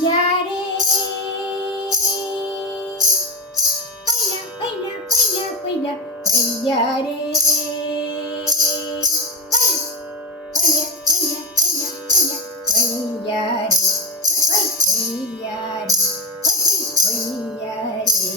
Chiaré. Baila, baila, baila, baila, bailaré. Baila, baila, baila, baila, bailaré. Bailaré, bailaré.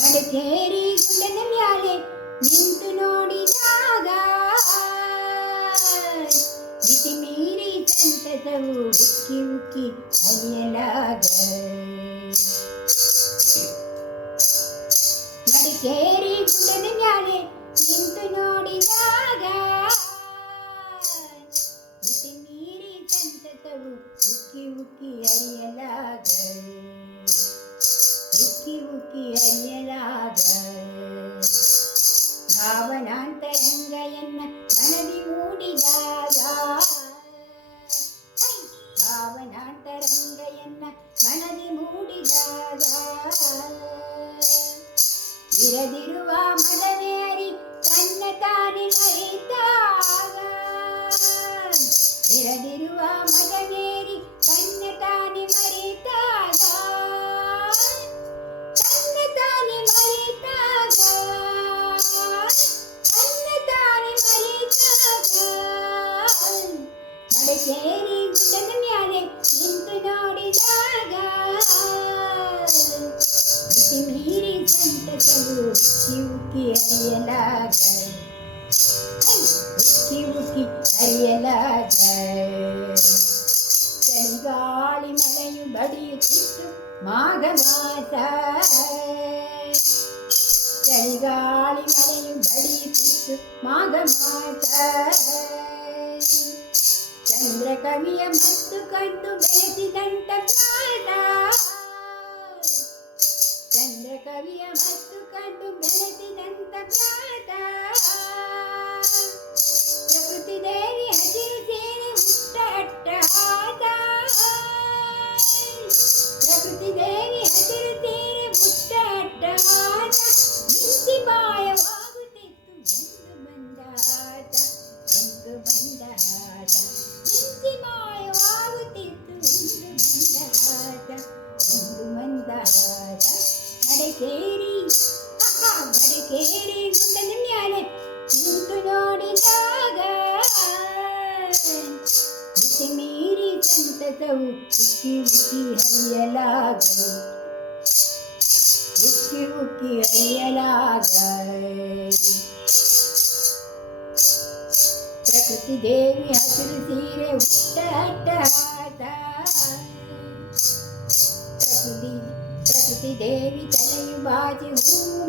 Madikeri ಗುಡ್ಡದ ಮ್ಯಾಲೆ ನಿಂತು ನೋಡಿದ ഉടുക്കി അയ്യലാകേറി ഞാനേ നിന്തു നോടിയാകെ ಇರದಿರುವ ಮನವೇ ಅರಿ ತನ್ನ ತಾನಿ ಅರಿತಾಗ ಇರದಿರುವ ಮನವೇ கண்காளி மலையும் படியும் கண்காளி மலையும் படிய பிச்சு மாகமாத சந்திர கவிய மத்து கண்டு பேசி கண்ட ಕಂಡ ಕವಿಯ ಮತ್ತು ಕಂಡು ಬೆಳೆದಿದಂತ ಕಾಲದ ಪ್ರಕೃತಿ ದೇವಿ ಹಸಿರು ಸೇರಿ ಹುಟ್ಟ ಅಟ್ಟ ಹಾಕ ஆட்டம் உக்கி உக்கி அறியலாக உக்கி உக்கி அறியலாக பிரகிருதி தேவி அசுரு தீரை देवी ஆட்ட தேவி தலை பாதி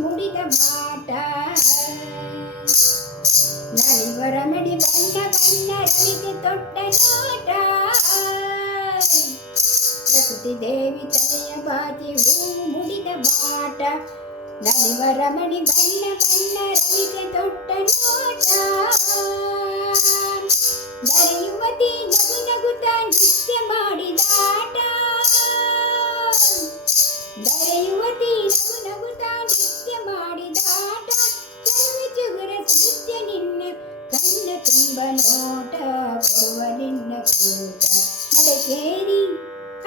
முடித மாட்டா நடிவரமடி வந்த கண்ணரவிக்கு தொட்ட நாட்டா සුති දේවිතනය පාති වූ මුඩින පාට නනිවරමණි බන්න පන්න රවිත තොට්ට නෝට දරීවතී නගුනගුතන් ජිත්‍ය මාඩිදාට දරීවතී නගුනගුතන් ජිත්‍ය මාඩිදාට චරවි චුගර සිත්‍ය නින්න කන්න තුම්බ නෝට පොව නින්න කූට නඩ කේරී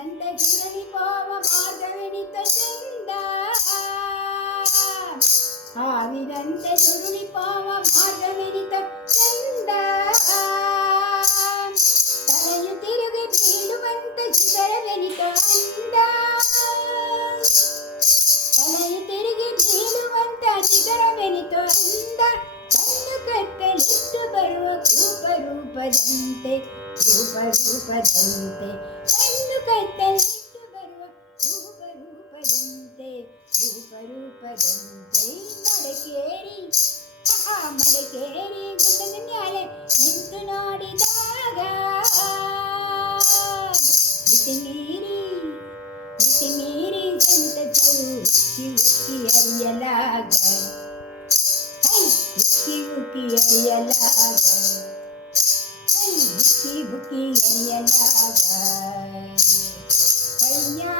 தந்த ஜீவனி பாவமாதவனி தந்த சுருளி பாவ மாதவனி தந்த தலையில் திருகு வீடு வந்த சிதறவனி தந்த தலையில் திருகு வீடு வந்த சிதறவனி தந்த கண்ணு கற்கலிட்டு பருவ கூப்ப ரூபதந்தே ரூப ரூபதந்தே ಮಡಕೇರಿ ಆ ಮಡಕೇರಿ ಗುಡ್ಡದ ಮ್ಯಾಲೆ ನಿಂತು ನೋಡಿದಾಗ ಬಿಸಿ ನೀರಿ ಬಿಸಿ ನೀರಿ ಜಂತ ಉಕ್ಕಿ ಉಕ್ಕಿ ಅರಿಯಲಾಗ ಉಕ್ಕಿ ಉಕ್ಕಿ ಅರಿಯಲಾಗ ಉಕ್ಕಿ ಬುಕ್ಕಿ ಅರಿಯಲಾಗ ಪಯ್ಯ